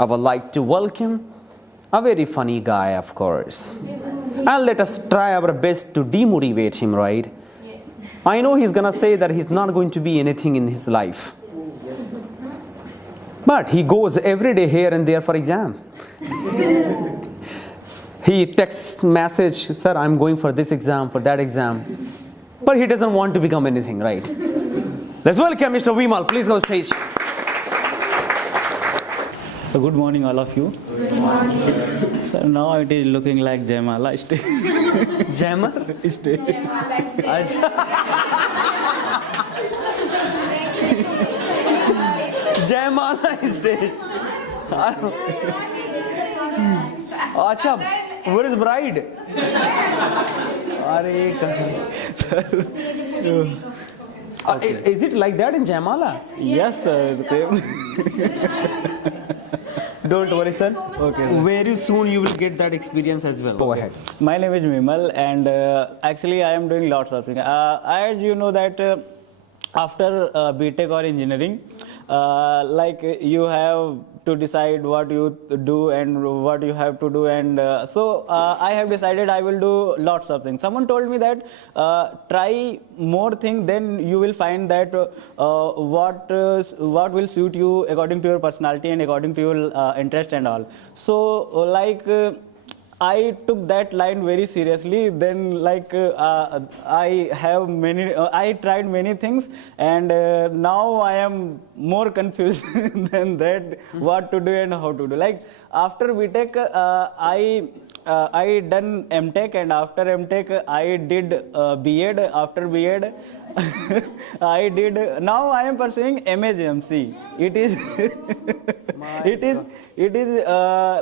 I would like to welcome a very funny guy, of course. And let us try our best to demotivate him, right? I know he's gonna say that he's not going to be anything in his life. But he goes every day here and there for exam. He texts message, sir, I'm going for this exam, for that exam. But he doesn't want to become anything, right? Let's welcome Mr. Vimal. Please go stage. So good morning, all of you. Good morning. So now it is looking like Jaimala stage. Jammer? Stage. Jaimala stage. Acha, where is bride? Are kasam. Is it like that in Jaimala? Yes, sir. Don't worry, sir. Okay. Very soon you will get that experience as well. Go ahead. My name is Vimal, and actually I am doing lots of things. As you know that after BTech or engineering, like you have to decide what you do and what you have to do, and so I have decided I will do lots of things. Someone told me that try more things, then you will find that what will suit you according to your personality and according to your interest and all. So like I took that line very seriously. Then, like I tried many things, and now I am more confused than that what to do and how to do. Like after BTech, I done MTech, and after MTech I did B.Ed. After B.Ed, I did. Now I am pursuing MAJMC. It is it is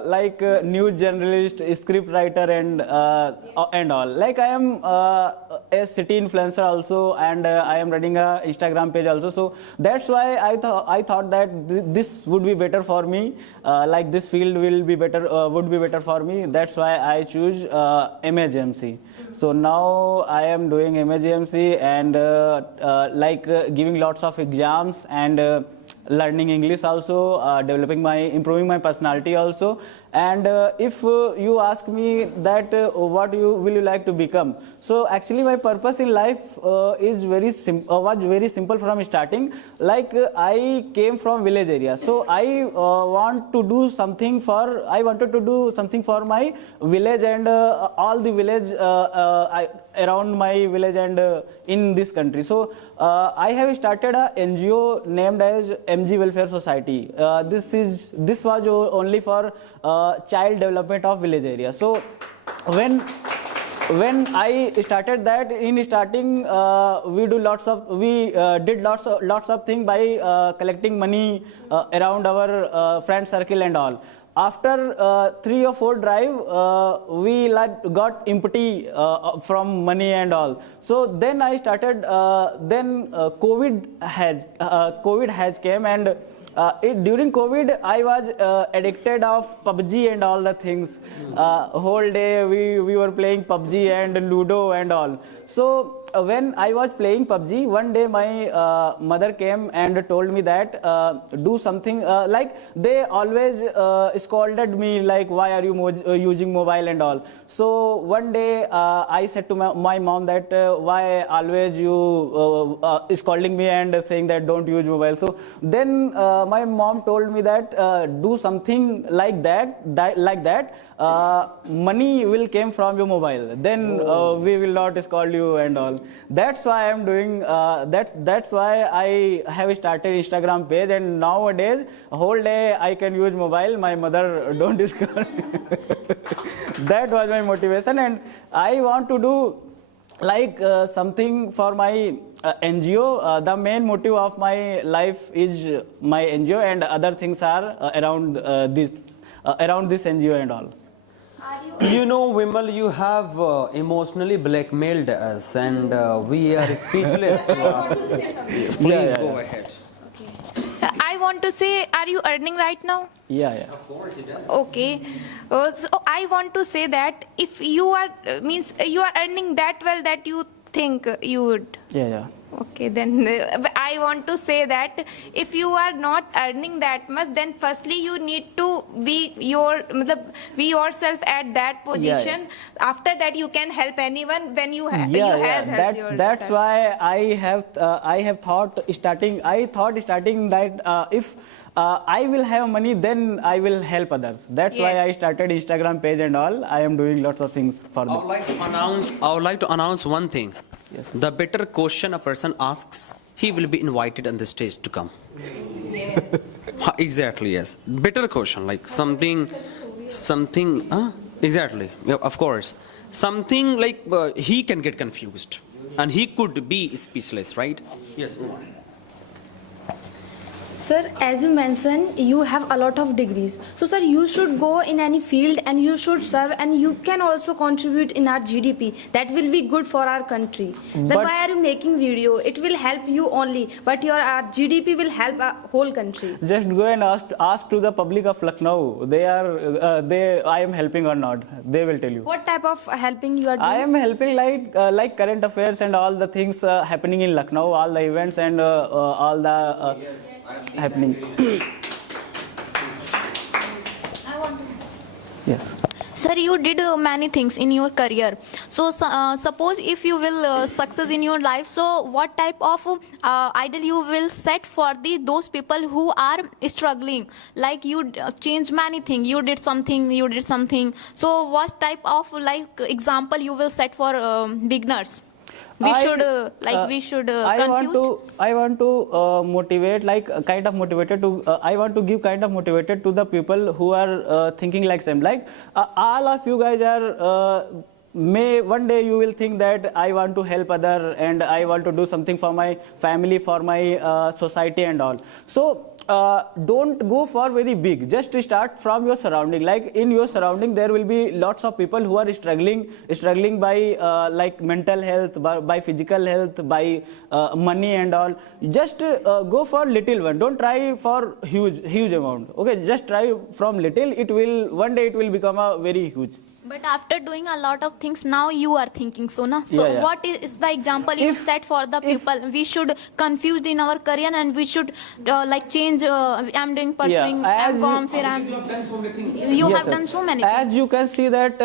like news journalist, script writer, and all. Like I am a city influencer also, and I am running a Instagram page also. So that's why I thought that this would be better for me. Like this field will be better would be better for me. That's why I choose MAJMC. So now I am doing MAJMC and giving lots of exams and learning English also, improving my personality also. And if you ask me that what will you like to become, so actually my purpose in life is was very simple from starting. Like I came from village area, so I wanted to do something for my village and all the village around my village and in this country. So I have started a NGO named as MG Welfare Society. This was only for child development of village area. So when I started that, in starting we did lots of things by collecting money around our friend circle and all. After 3 or 4 drive, we got empty from money and all. So then I started. Then COVID has came, and during COVID I was addicted of PUBG and all the things. Whole day we were playing PUBG and Ludo and all. So when I was playing PUBG, one day my mother came and told me that do something. Like they always scolded me, like why are you using mobile and all. So one day I said to my mom that why always you scolding me and saying that don't use mobile. So then my mom told me that do something like that. Money will came from your mobile. Then we will not scold you and all. That's why I am doing that's why I have started Instagram page, and nowadays whole day I can use mobile. My mother don't scold. That was my motivation, and I want to do like something for my NGO. The main motive of my life is my NGO, and other things are around this NGO and all. You know, Vimal, you have emotionally blackmailed us, and we are speechless to us. Please go ahead. I want to say, are you earning right now? Yeah. Of course, it does. Okay. So I want to say that if you are earning that well that you think you would. Yeah. Okay, then I want to say that if you are not earning that much, then firstly you need to be yourself at that position. After that, you can help anyone when you have helped yourself. That's why I have thought starting. I thought starting that if I will have money, then I will help others. That's why I Yes. started Instagram page and all. I am doing lots of things for I would them. like to announce one thing. Yes. The better question a person asks, he will be invited on the stage to come. Exactly, yes. Better question, like something, exactly, yeah, of course. Something like he can get confused and he could be speechless, right? Yes. Sir, as you mentioned, you have a lot of degrees. So, sir, you should go in any field and you should serve and you can also contribute in our GDP. That will be good for our country. Then But- why are you making video? It will help you only, but your GDP will help our whole country. Just go and ask to the public of Lucknow. I am helping or not. They will tell you. What type of helping you are doing? I am helping like current affairs and all the things happening in Lucknow, all the events and all the happening. Yes. Sir, you did many things in your career. So, suppose if you will success in your life, so what type of ideal you will set for those people who are struggling? Like you change many things, you did something. So, what type of example you will set for beginners? We should confuse. I want to motivate, like kind of motivated to. I want to give kind of motivated to the people who are thinking like same. Like all of you guys are. May one day you will think that I want to help other and I want to do something for my family, for my society and all. So don't go for very big. Just start from your surrounding. Like in your surrounding, there will be lots of people who are struggling by like mental health, by physical health, by money and all. Just go for little one. Don't try for huge amount. Okay, just try from little. One day it will become a very huge. But after doing a lot of things, now you are thinking so, na? So Yeah. what is the example you set for the people? We should confused in our career and we should change. I'm doing pursuing M.Com, फिर I'm. You Yes, have sir. done so many As things. you can see that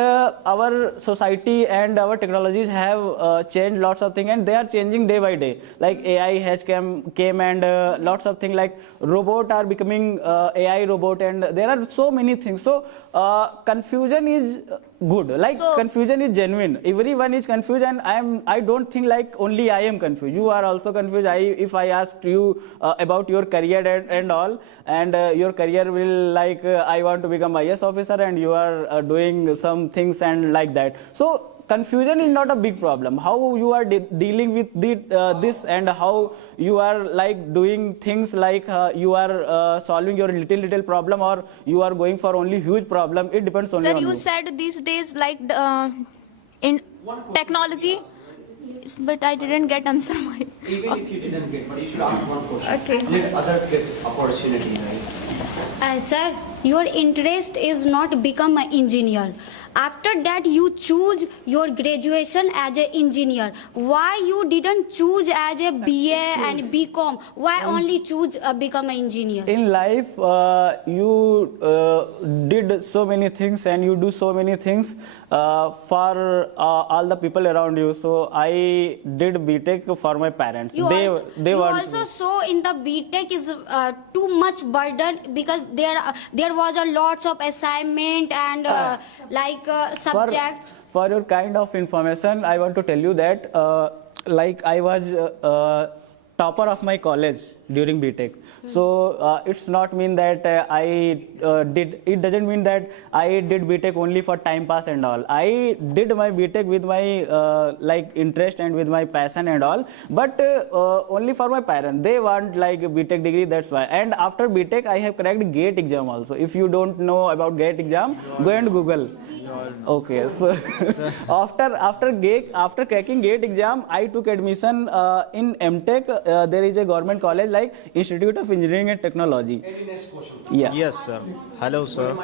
our society and our technologies have changed lots of things and they are changing day by day. Like AI has came and lots of things like robot are becoming AI robot and there are so many things. So confusion is good. Like So- confusion is genuine. Everyone is confused and I don't think like only I am confused. You are also confused. If I asked you about your career and all and your career will like I want to become IS officer and you are doing some things and like that. So confusion is not a big problem. How you are dealing with this and how you are like doing things like you are solving your little problem or you are going for only huge problem. It depends only Sir, on you you. said these days in technology, but I didn't get answer. Even if you didn't get, but you should ask one question. Okay. Let others get opportunity, right? Sir, your interest is not become an engineer. After that, you choose your graduation as an engineer. Why you didn't choose as a BA and BCom? Why only choose become an engineer? In life, you did so many things and you do so many things for all the people around you. So I did BTech for my parents. You They want also saw in the BTech is too much burden because there was a lots of assignment and subjects. For your kind of information, I want to tell you that like I was topper of my college during BTech. So it's not mean that it doesn't mean that I did BTech only for time pass and all. I did my BTech with my like interest and with my passion and all, but only for my parents. They want like a BTech degree, that's why. And after BTech, I have cracked GATE exam also. If you don't know about GATE exam, go and Google. Okay, so after cracking GATE exam, I took admission in MTech. There is a government college like Institute of Engineering and Technology. Yeah. Yes, sir. Hello, sir.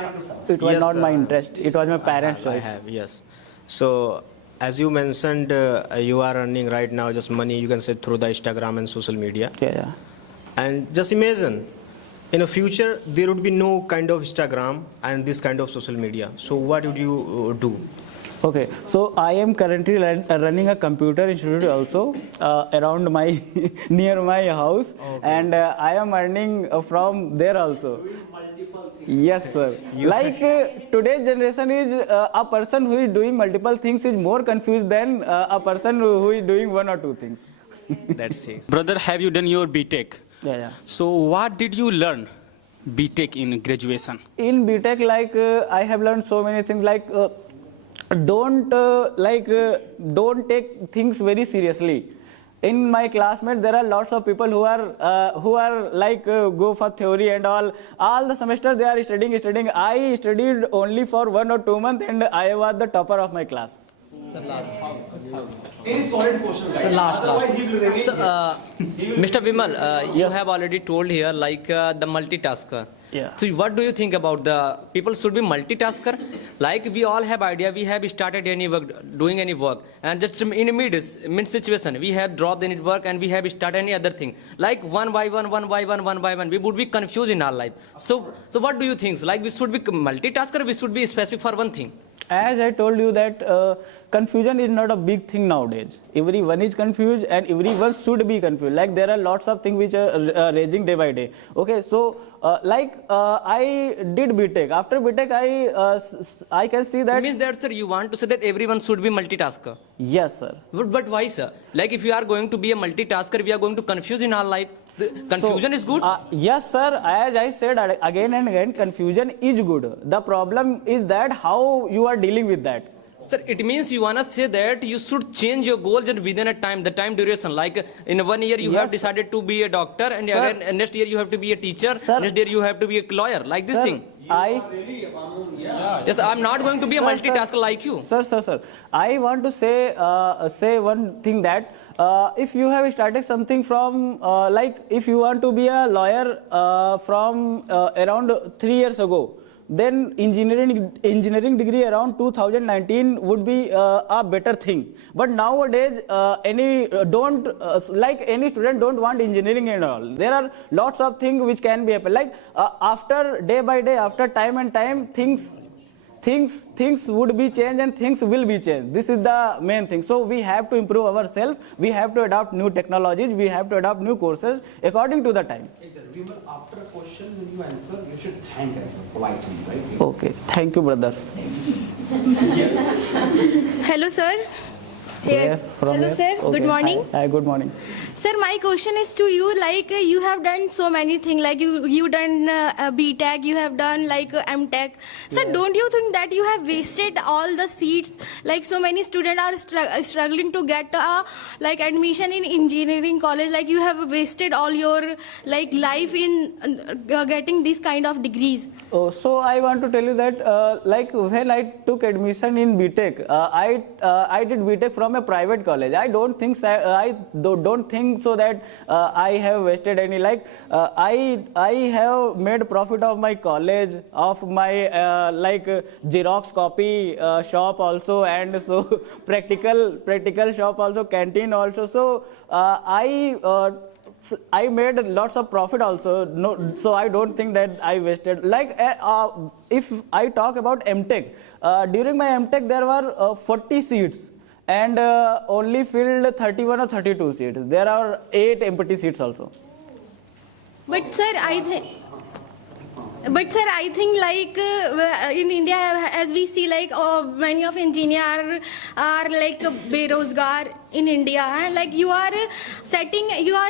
It was Yes, not sir. my interest. It was my parents' I choice. have, yes. So, as you mentioned, you are earning right now just money, you can say, through the Instagram and social media. Yeah. And just imagine, in the future, there would be no kind of Instagram and this kind of social media. So what would you do? Okay, so I am currently running a computer institute also around my near my house, and I am earning from there also. Yes, sir. Like today's generation is a person who is doing multiple things is more confused than a person who is doing one or two things. That's it. Brother, have you done your BTech? Yeah. So what did you learn BTech in graduation? In BTech, like I have learned so many things. Like don't take things very seriously. In my classmates, there are lots of people who are like go for theory and all the semester they are studying. I studied only for 1 or 2 months and I was the topper of my class. Any solid question, guys. Last. Otherwise, he will remain So, here. Mr. Vimal, you Yes. have already told here like the multitasker. Yeah. So what do you think about the people should be multitasker? Like we all have idea, we have started any work, doing any work, and just in a mid situation, we have dropped any work and we have started any other thing. Like one by one, we would be confused in our life. So what do you think? Like we should be multitasker, we should be specific for one thing. As I told you that confusion is not a big thing nowadays. Everyone is confused and everyone should be confused. Like there are lots of things which are raging day by day. Okay, so I did BTech. After BTech, I can see that. Means that, sir, you want to say that everyone should be multitasker. Yes, sir. But why, sir? Like if you are going to be a multitasker, we are going to confuse in our life. The confusion is good. Yes, sir. As I said again and again, confusion is good. The problem is that how you are dealing with that. Sir, it means you wanna say that you should change your goals and within the time duration. Like in 1 year you have Yes. decided to be a doctor, and Sir. again next year you have to be a teacher. Sir. Next year you have to be a lawyer. Like this Sir, thing. Yes, I'm not going to be a Sir, multitasker like you. Sir. I want to say one thing that if you have started something from like if you want to be a lawyer from around 3 years ago, then engineering degree around 2019 would be a better thing. But nowadays any student don't want engineering and all. There are lots of things which can be happen. Like after day by day, after time and time, things would be changed and things will be changed. This is the main thing. So we have to improve ourselves. We have to adopt new technologies. We have to adopt new courses according to the time. Exactly. After a question, when you answer, you should thank as well, politely, right? Okay. Thank you, brother. Hello, sir. Where? From Hello, where? sir. Okay. Good morning. Hi, good morning. Sir, my question is to you. Like you have done so many things. Like you done BTech, you have done like MTech. Sir, don't you think that you have wasted all the seats? Like so many students are struggling to get like admission in engineering college. Like you have wasted all your like life in getting these kind of degrees. Oh, so I want to tell you that like when I took admission in BTech, I did BTech from a private college. I don't think so that I have wasted any. Like I have made profit of my college, of my like Xerox copy shop also, and so practical shop also, canteen also. So I made lots of profit also. No, so I don't think that I wasted. Like if I talk about MTech, during my MTech there were 40 seats and only filled 31 or 32 seats. There are 8 empty seats also. But sir, I think like in India, as we see, like many of engineers are like berozgar in India. Like you are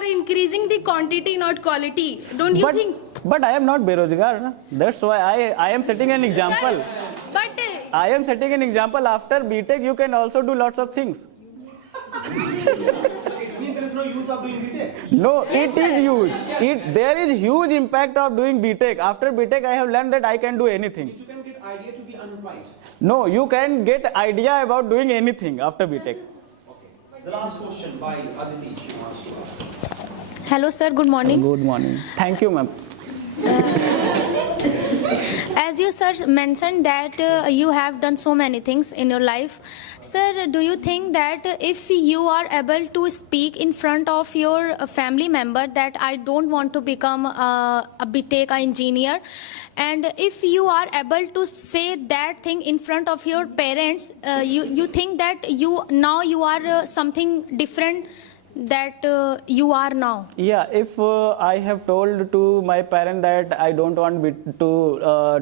increasing the quantity, not quality. Don't you think? But I am not berozgar. Na? That's why I am setting an example. Sir, but I am setting an example. After BTech, you can also do lots of things. It means there is no use of doing BTech. No, Yes, it is sir. huge. There is huge impact of doing BTech. After BTech, I have learned that I can do anything. You can get idea to be unemployed. No, you can get idea about doing anything after BTech. Okay. The last question by Aditi, she wants to ask. Hello, sir. Good morning. Good morning. Thank you, ma'am. As you sir mentioned that you have done so many things in your life, sir, do you think that if you are able to speak in front of your family member that I don't want to become a BTech engineer, and if you are able to say that thing in front of your parents, you think that you are something different that you are now? Yeah, if I have told to my parent that I don't want to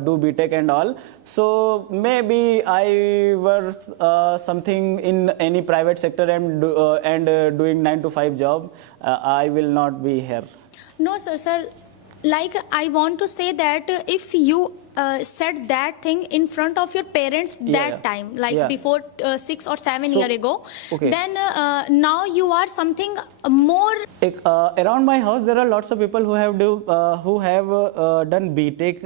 do BTech and all, so maybe I was something in any private sector and doing 9 to 5 job, I will not be here. No, sir. Like, I want to say that if you said that thing in front of your parents that time, like Yeah. before 6 or 7 So, years ago, okay. then now you are something more. Around my house, there are lots of people who have done BTech,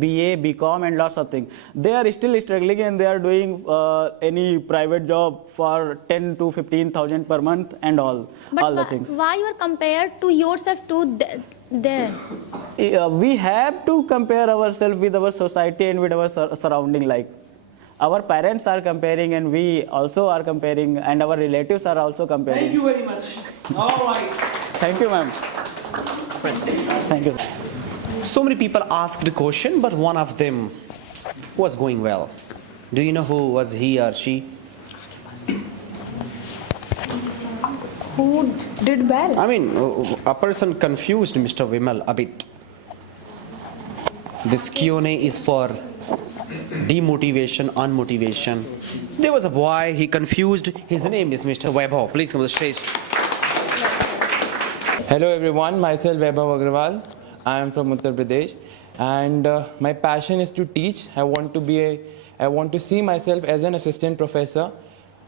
BA, BCom, and lots of things. They are still struggling and they are doing any private job for 10 to 15,000 per month and all the things. Why you are compared to yourself to there? We have to compare ourselves with our society and with our surrounding. Like, our parents are comparing and we also are comparing, and our relatives are also comparing. Thank you very much. All right. Thank you, ma'am. Thank you. So many people asked the question, but one of them was going well. Do you know who was he or she? Who did well? I mean, a person confused Mr. Vimal a bit. This Q&A is for demotivation, unmotivation. There was a boy, he confused. His name is Mr. Vaibhav. Please come to the stage. Hello everyone, myself Vaibhav Agrawal. I am from Uttar Pradesh, and my passion is to teach. I want to see myself as an assistant professor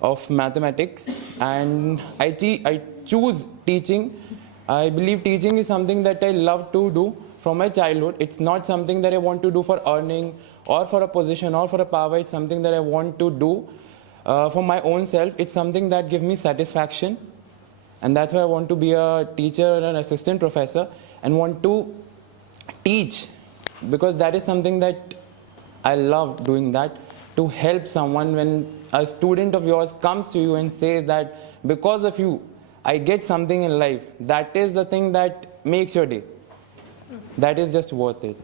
of mathematics, and I choose teaching. I believe teaching is something that I love to do from my childhood. It's not something that I want to do for earning or for a position or for a power. It's something that I want to do for my own self. It's something that gives me satisfaction, and that's why I want to be a teacher or an assistant professor and want to teach, because that is something that I love doing, that to help someone. When a student of yours comes to you and says that because of you I get something in life, that is the thing that makes your day. That is just worth it.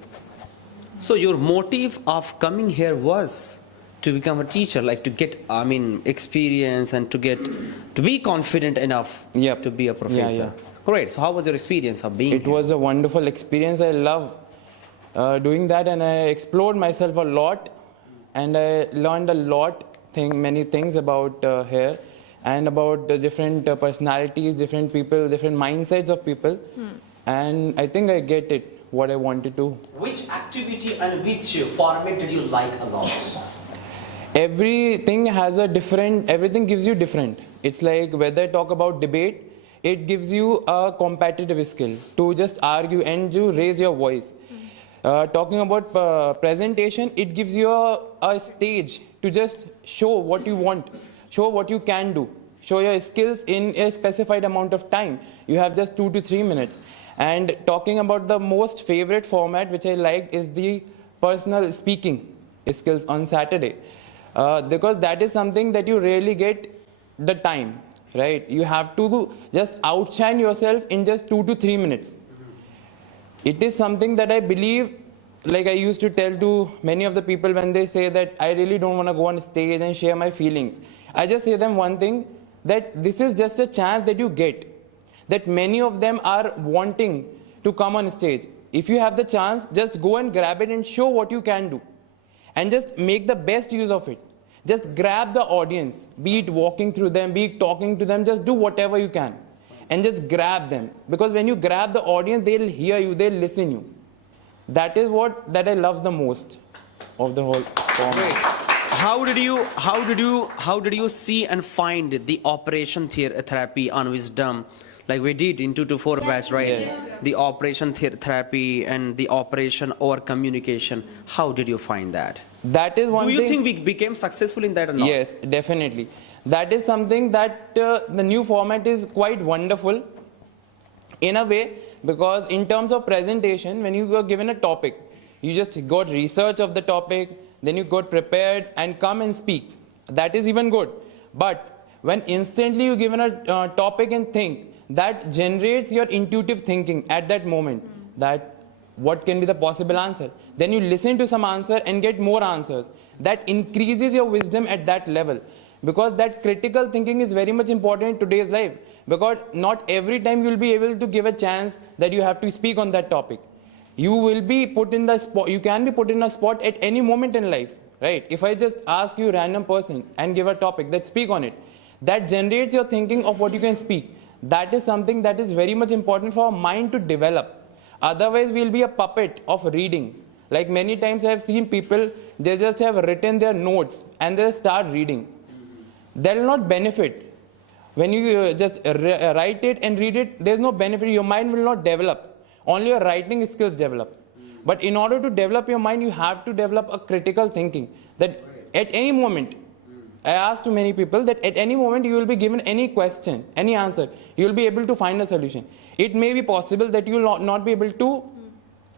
So your motive of coming here was to become a teacher, like to get, experience and to be confident enough Yep. to be a professor. Yeah. Great. So how was your experience of being It here? was a wonderful experience. I love doing that, and I explored myself a lot, and I learned a lot, many things about here, and about the different personalities, different people, different mindsets of people. And I think I get it, what I wanted to. Which activity and which format did you like a lot? Everything has a different, everything gives you different. It's like whether I talk about debate, it gives you a competitive skill to just argue and to raise your voice. Talking about presentation, it gives you a stage to just show what you want, show what you can do, show your skills in a specified amount of time. You have just 2 to 3 minutes. And talking about the most favorite format which I liked is the personal speaking skills on Saturday. Because that is something that you rarely get the time, right? You have to just outshine yourself in just 2 to 3 minutes. It is something that I believe, like I used to tell to many of the people when they say that I really don't want to go on stage and share my feelings. I just say them one thing, that this is just a chance that you get, that many of them are wanting to come on stage. If you have the chance, just go and grab it and show what you can do. And just make the best use of it. Just grab the audience, be it walking through them, be it talking to them, just do whatever you can. And just grab them. Because when you grab the audience, they'll hear you, they'll listen you. That is that I love the most of the whole format. How did you see and find the operation therapy on Wisdom? Like we did in 2 to 4 batch, right? Yes. The operation therapy and the operation or communication. How did you find that? That is one Do thing. you think we became successful in that or not? Yes, definitely. That is something that the new format is quite wonderful in a way, because in terms of presentation, when you are given a topic, You just got research of the topic, then you got prepared and come and speak. That is even good. But when instantly you given a topic and think, that generates your intuitive thinking at that moment, that what can be the possible answer. Then you listen to some answer and get more answers. That increases your wisdom at that level. Because that critical thinking is very much important in today's life. Because not every time you will be able to give a chance that you have to speak on that topic. You will be put in the spot, you can be put in a spot at any moment in life, right? If I just ask you a random person and give a topic, that speak on it, that generates your thinking of what you can speak. That is something that is very much important for our mind to develop. Otherwise, we'll be a puppet of reading. Like many times I have seen people, they just have written their notes and they start reading. They'll not benefit. When you just write it and read it, there's no benefit. Your mind will not develop. Only your writing skills develop. But in order to develop your mind, you have to develop a critical thinking. That at any moment, I asked to many people that at any moment you will be given any question, any answer, you will be able to find a solution. It may be possible that you will not be able to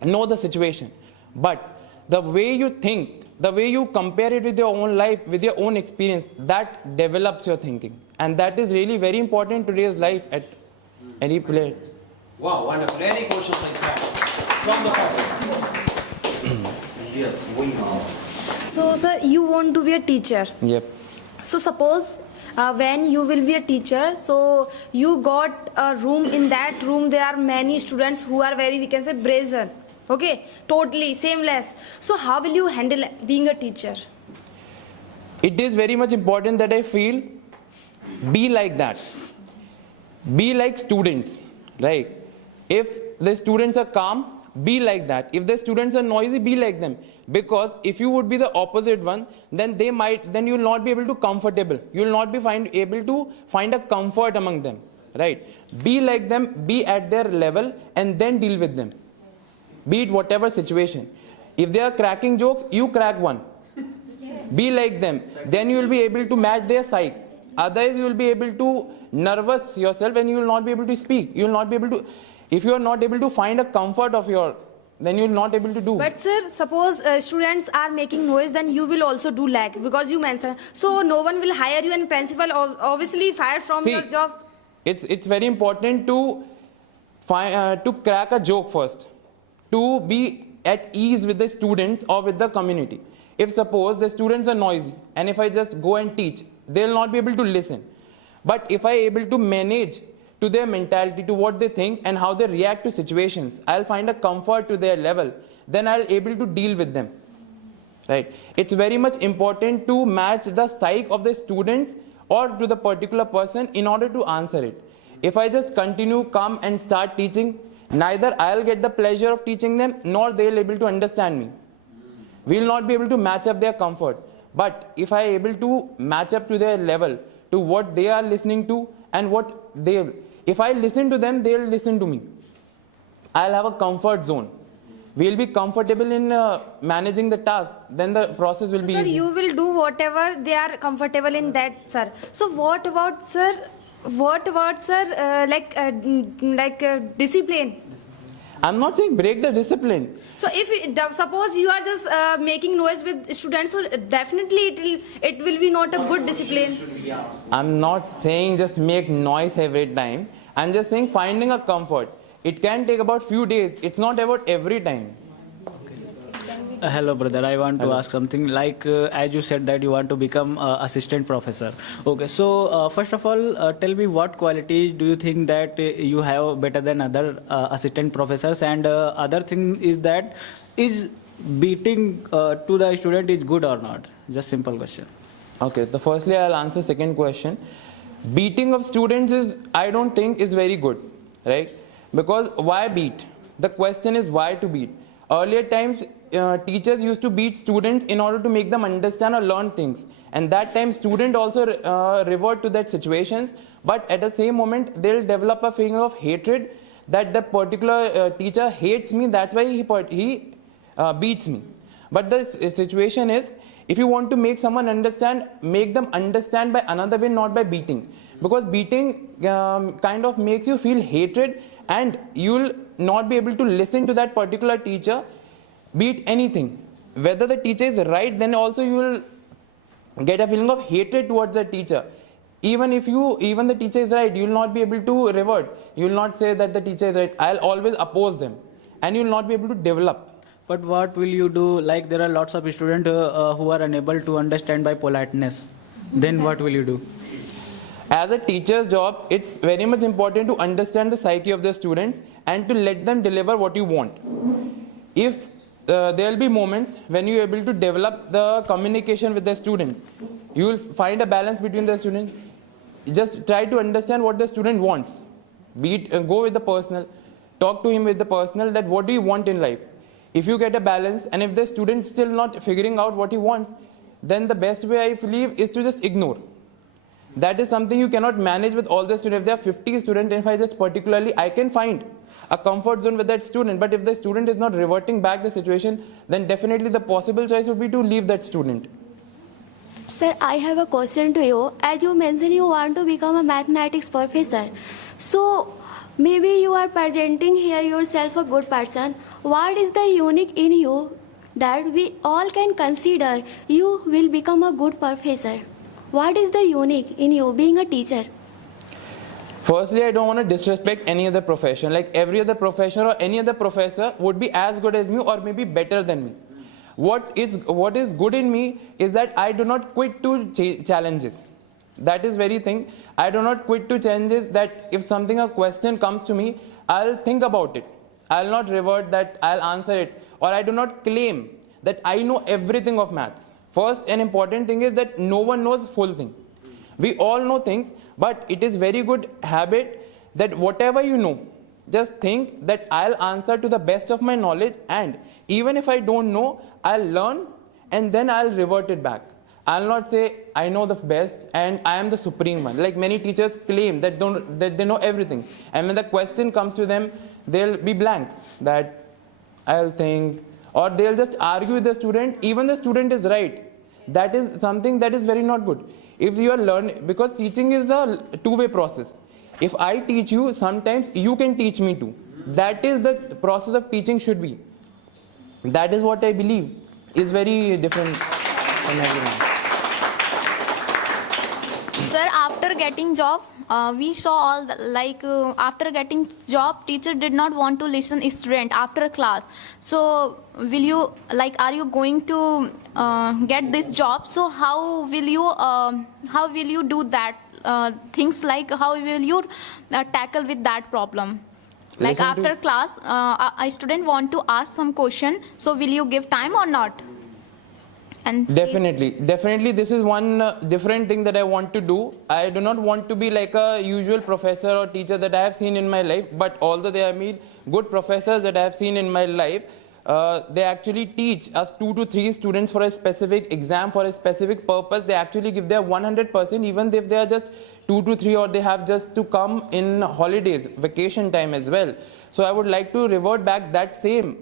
know the situation. But the way you think, the way you compare it with your own life, with your own experience, that develops your thinking. And that is really very important in today's life at any place. Wow, wonderful. Any questions like that from the public? Yes, we know. So, sir, you want to be a teacher. Yep. So, suppose when you will be a teacher, so you got a room. In that room, there are many students who are very, we can say, brazen. Okay, totally shameless. So, how will you handle being a teacher? It is very much important that I feel be like that. Be like students, right? If the students are calm, be like that. If the students are noisy, be like them. Because if you would be the opposite one, then you will not be able to comfortable. You will not be able to find a comfort among them, right? Be like them, be at their level, and then deal with them. Be it whatever situation. If they are cracking jokes, you crack one. Be like them. Then you will be able to match their psyche. Otherwise, you will be able to nervous yourself and you will not be able to speak. You will not be able to. If you are not able to find a comfort of your, then you will not able to do. But sir, suppose students are making noise, then you will also do lag because you mentioned. So no one will hire you and principal obviously fired from your job. It's very important to crack a joke first, to be at ease with the students or with the community. If suppose the students are noisy and if I just go and teach, they will not be able to listen. But if I able to manage to their mentality, to what they think and how they react to situations, I'll find a comfort to their level, then I'll able to deal with them, right? It's very much important to match the psyche of the students or to the particular person in order to answer it. If I just continue, come and start teaching, neither I'll get the pleasure of teaching them, nor they'll able to understand me. We'll not be able to match up their comfort. But if I able to match up to their level, to what they are listening to and what they, if I listen to them, they'll listen to me. I'll have a comfort zone. We'll be comfortable in managing the task. Then the process will be Sir, easy. you will do whatever they are comfortable in that, sir. So what about, sir? Discipline? I'm not saying break the discipline. So if suppose you are just making noise with students, so definitely it will be not a good discipline. I'm not saying just make noise every time. I'm just saying finding a comfort. It can take about few days. It's not about every time. Hello, brother. I want to ask something. Like as you said that you want to become assistant professor. Okay. So first of all, tell me what qualities do you think that you have better than other assistant professors? And other thing is that is beating to the student is good or not? Just simple question. Okay. So firstly, I'll answer second question. Beating of students is, I don't think, is very good, right? Because why beat? The question is why to beat. Earlier times, teachers used to beat students in order to make them understand or learn things, and that time student also revert to that situations, but at the same moment they'll develop a feeling of hatred that the particular teacher hates me, that's why he beats me. But the situation is, if you want to make someone understand, make them understand by another way, not by beating, because beating kind of makes you feel hatred and you'll not be able to listen to that particular teacher be it anything. Whether the teacher is right, then also you will get a feeling of hatred towards the teacher. Even the teacher is right, you will not be able to revert. You will not say that the teacher is right. I'll always oppose them, and you will not be able to develop. But what will you do? Like there are lots of students who are unable to understand by politeness. Then what will you do? As a teacher's job, it's very much important to understand the psyche of the students and to let them deliver what you want. If there will be moments when you are able to develop the communication with the students, you will find a balance between the students. Just try to understand what the student wants. Be it, go with the personal, talk to him with the personal, that what do you want in life. If you get a balance, and if the student still not figuring out what he wants, then the best way I believe is to just ignore. That is something you cannot manage with all the students. If there are 50 students, if I just particularly, I can find a comfort zone with that student. But if the student is not reverting back the situation, then definitely the possible choice would be to leave that student. Sir, I have a question to you. As you mentioned, you want to become a mathematics professor. So maybe you are presenting here yourself a good person. What is the unique in you that we all can consider you will become a good professor? What is the unique in you being a teacher? Firstly, I don't want to disrespect any other profession. Like every other professor or any other professor would be as good as me or maybe better than me. What is good in me is that I do not quit to challenges. That is very thing. I do not quit to challenges, that if a question comes to me, I'll think about it. I'll not revert that I'll answer it. Or I do not claim that I know everything of maths. First, an important thing is that no one knows full thing. We all know things, but it is very good habit that whatever you know, just think that I'll answer to the best of my knowledge, and even if I don't know, I'll learn and then I'll revert it back. I'll not say I know the best and I am the supreme one. Like many teachers claim that they know everything, and when the question comes to them, they'll be blank, that I'll think, or they'll just argue with the student even the student is right. That is something that is very not good. If you are learning, because teaching is a two-way process. If I teach you, sometimes you can teach me too. That is the process of teaching should be. That is what I believe is very different from everyone. Sir, after getting job, we saw all after getting job, teacher did not want to listen student after class. So will you are you going to get this job? So how will you do that things, like how will you tackle with that problem? Like after class, a student want to ask some question. So will you give time or not? And definitely this is one different thing that I want to do. I do not want to be like a usual professor or teacher that I have seen in my life, but although they are good professors that I have seen in my life, they actually teach us 2 to 3 students for a specific exam, for a specific purpose. They actually give their 100%, even if they are just 2 to 3 or they have just to come in holidays, vacation time as well. So I would like to revert back that same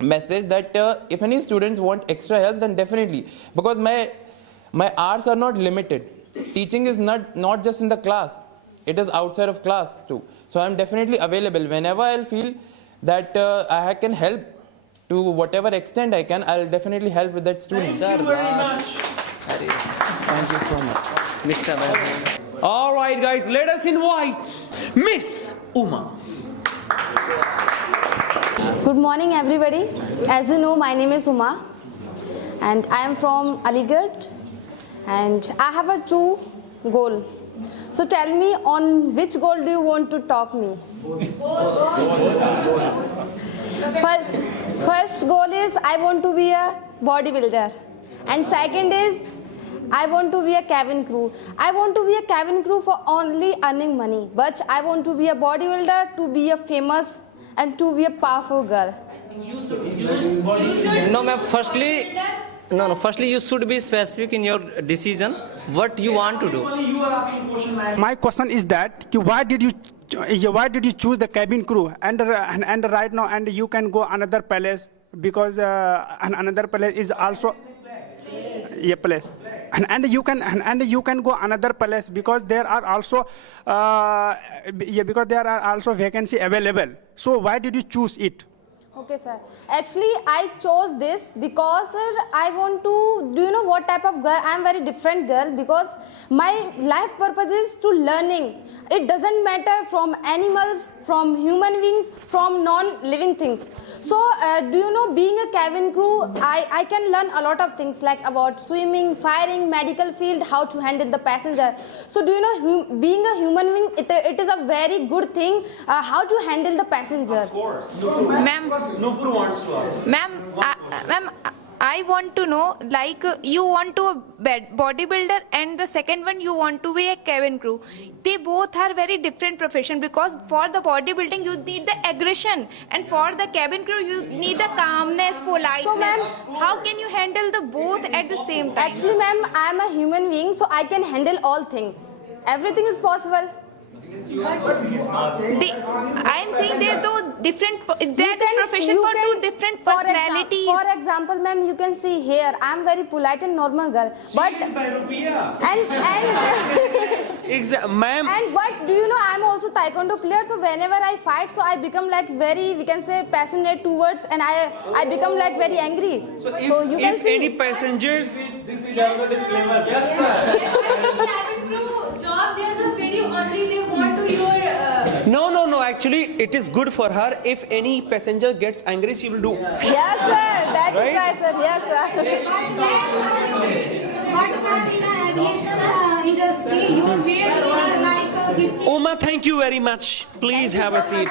message, that if any students want extra help, then definitely, because my hours are not limited. Teaching is not just in the class, it is outside of class too. So I'm definitely available whenever I'll feel that I can help to whatever extent I can. I'll definitely help with that student. Thank you very much. Thank you so much. Mr. All right, guys, let us invite Miss Uma. Good morning, everybody. As you know, my name is Uma, and I am from Aligarh, and I have a true goal. So tell me, on which goal do you want to talk me? First goal is I want to be a bodybuilder, and second is I want to be a cabin crew. I want to be a cabin crew for only earning money, but I want to be a bodybuilder to be a famous and to be a powerful girl. No, ma'am. Firstly, you should be specific in your decision. What you want to do? My question is that why did you choose the cabin crew? And right now, and you can go another palace, because another palace is also place. And you can go another palace, because there are also vacancy available. So why did you choose it? Okay, sir. Actually, I chose this because sir, I want to. Do you know what type of girl? I am very different girl because my life purpose is to learning. It doesn't matter from animals, from human beings, from non-living things. So, do you know, being a cabin crew, I can learn a lot of things like about swimming, firing, medical field, how to handle the passenger. So, do you know, being a human being, it is a very good thing. How to handle the passenger. Of course. Ma'am. Nupur wants to ask. Ma'am, I want to know, like, you want to be a bodybuilder and the second one you want to be a cabin crew. They both are very different profession because for the bodybuilding you need the aggression and for the cabin crew you need the calmness, politeness. So, ma'am, how can you handle the both at the same time? Actually, ma'am, I am a human being, so I can handle all things. Everything is possible. I am saying they are two different. That is profession for two different personalities. For example, ma'am, you can see here. I am very polite and normal girl, but Ma'am. and but do you know I am also taekwondo player. So whenever I fight, so I become like very, we can say, passionate towards, and I become like very angry. So you can if see. any passengers. This is also a disclaimer. Yes, sir. Cabin crew job, they are just very only they want to your. No. Actually, it is good for her. If any passenger gets angry, she will do. Yes, sir. That is Right? right, sir. Yes, sir. But ma'am, in an aviation industry, you feel like Uma, thank you very much. Please have a seat.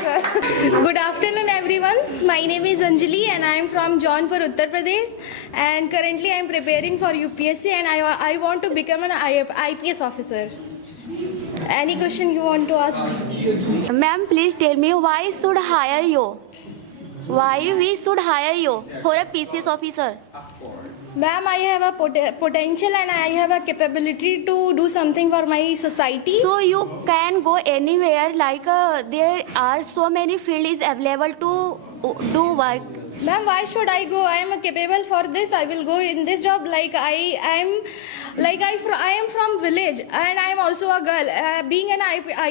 Good afternoon, everyone. My name is Anjali, and I am from Jaunpur, Uttar Pradesh. And currently, I am preparing for UPSC, and I want to become an IPS officer. Any question you want to ask? Ma'am, please tell me why should hire you? Why we should hire you for a PCS officer? Ma'am, I have a potential and I have a capability to do something for my society. So you can go anywhere, like there are so many fields available to do work. Ma'am, why should I go? I am capable for this. I will go in this job. Like I am from village and I am also a girl. Being an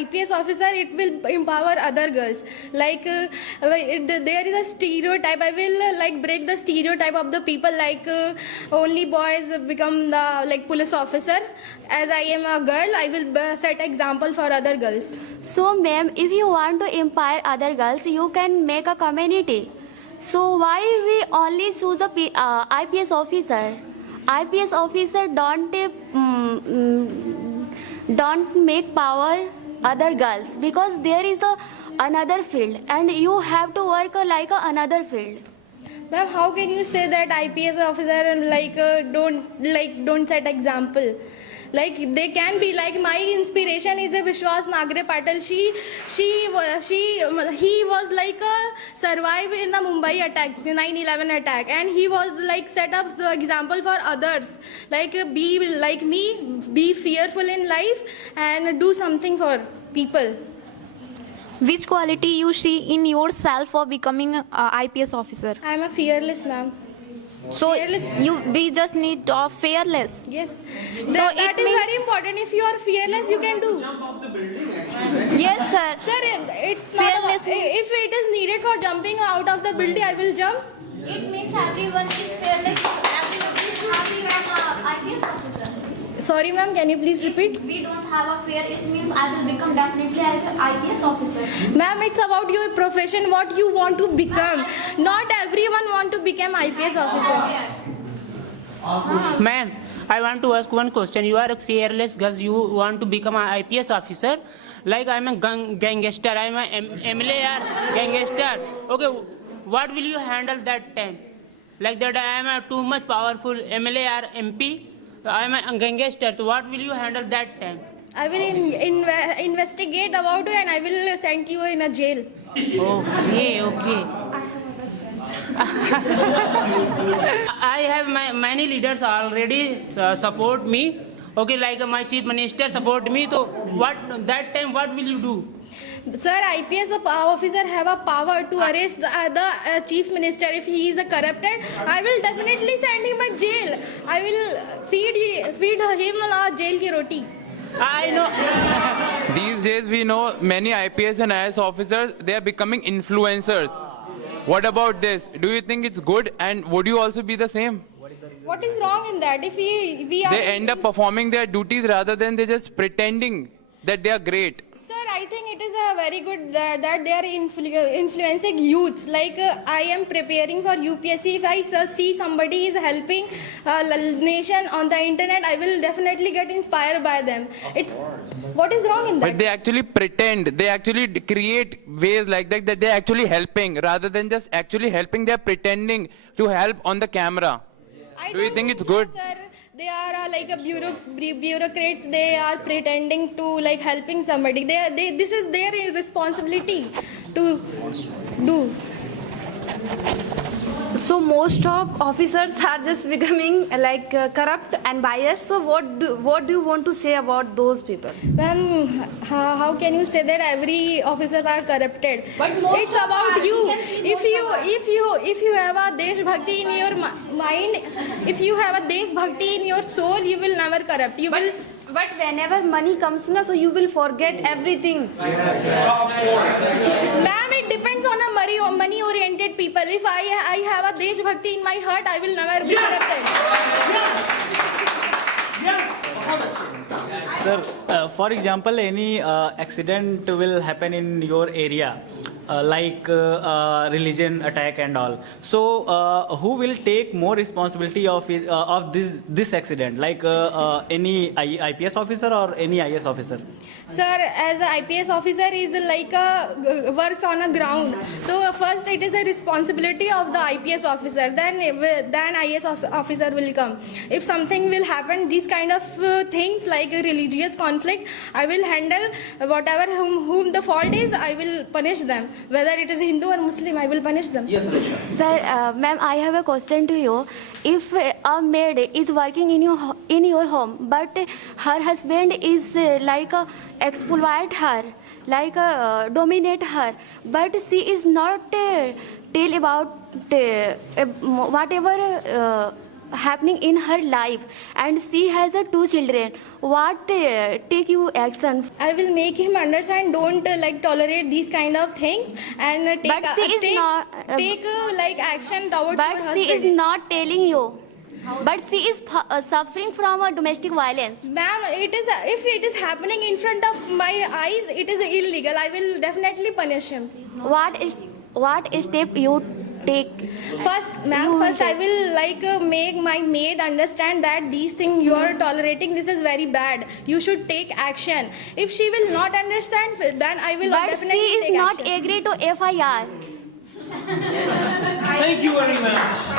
IPS officer, it will empower other girls. Like there is a stereotype. I will break the stereotype of the people like only boys become the police officer. As I am a girl, I will set example for other girls. So ma'am, if you want to inspire other girls, you can make a community. So why we only choose the IPS officer? IPS officer don't make power other girls because there is another field and you have to work like another field. Ma'am, how can you say that IPS officer don't set example? Like they can be like my inspiration is a Vishwas Nagre Patil. He was like a survive in the Mumbai attack, the 9/11 attack, and he was like set up the example for others. Like be like me, be fearful in life, and do something for people. Which quality you see in yourself for becoming a IPS officer? I am a fearless, ma'am. So Fearless. we just need fearless. Yes. So That it is means- very important. If you are fearless, you can do. Yes, sir. Sir, it's Fearless not. means- If it is needed for jumping out of the building, I will jump. It means everyone is fearless. Everyone should become IPS officer. Sorry, ma'am. Can you please repeat? We don't have a fear. It means I will become definitely an IPS officer. Ma'am, it's about your profession, what you want to become. Not everyone want to become IPS officer. Ma'am, I want to ask one question. You are a fearless girl. You want to become an IPS officer. Like I'm a gangster. I'm an MLA or gangster. Okay, what will you handle that time? Like that I am a too much powerful MLA or MP. I am a gangster. So what will you handle that time? I will investigate about you and I will send you in a jail. Okay. I have many leaders already support me. Okay, like my chief minister support me. So what that time? What will you do? Sir, IPS officer have a power to arrest the chief minister if he is corrupted. I will definitely send him a jail. I will feed him a jail ki roti. I know. These days we know many IPS and IS officers, they are becoming influencers. What about this? Do you think it's good? And would you also be the same? What is wrong in that? If we are They end up performing their duties rather than they just pretending that they are great. Sir, I think it is a very good that they are influencing youths. Like I am preparing for UPSC. If I see somebody is helping nation on the internet, I will definitely get inspired by them. What is wrong in that? But they actually pretend, they actually create ways like that they're actually helping rather than just actually helping. They're pretending to help on the camera. Do you think it's good? Sir, they are like a bureaucrats. They are pretending to like helping somebody. This is their responsibility to do. So most of officers are just becoming like corrupt and biased. So what do you want to say about those people? Ma'am, how can you say that every officers are corrupted? But most It's of about them are. you. You can If you have a Desh Bhakti in your mind, if you have a Desh Bhakti in your soul, you will never corrupt. You will. But whenever money comes, na, so you will forget everything. Ma'am, it depends on a money-oriented people. If I have a Desh Bhakti in my heart, I will never be corrupted. Sir, for example, any accident will happen in your area, like religion attack and all. So, who will take more responsibility of this accident? Like any IPS officer or any IS officer? Sir, as an IPS officer is like works on a ground. So first it is a responsibility of the IPS officer. Then IS officer will come. If something will happen, these kind of things like a religious conflict, I will handle whatever whom the fault is. I will punish them. Whether it is Hindu or Muslim, I will punish them. Yes, Risha. Sir, ma'am, I have a question to you. If a maid is working in your home, but her husband is like exploit her, like dominate her, but she is not tell about whatever happening in her life, and she has 2 children, what take you action? I will make him understand. Don't like tolerate these kind of things and take But she is not, like action towards but your husband. she is not telling you, but she is suffering from a domestic violence. Ma'am, if it is happening in front of my eyes, it is illegal. I will definitely punish him. What step you take? First, ma'am, I will like make my maid understand that these things you are tolerating, this is very bad. You should take action. If she will not understand, then I will But definitely she take is not action. agree to FIR. Thank you very much.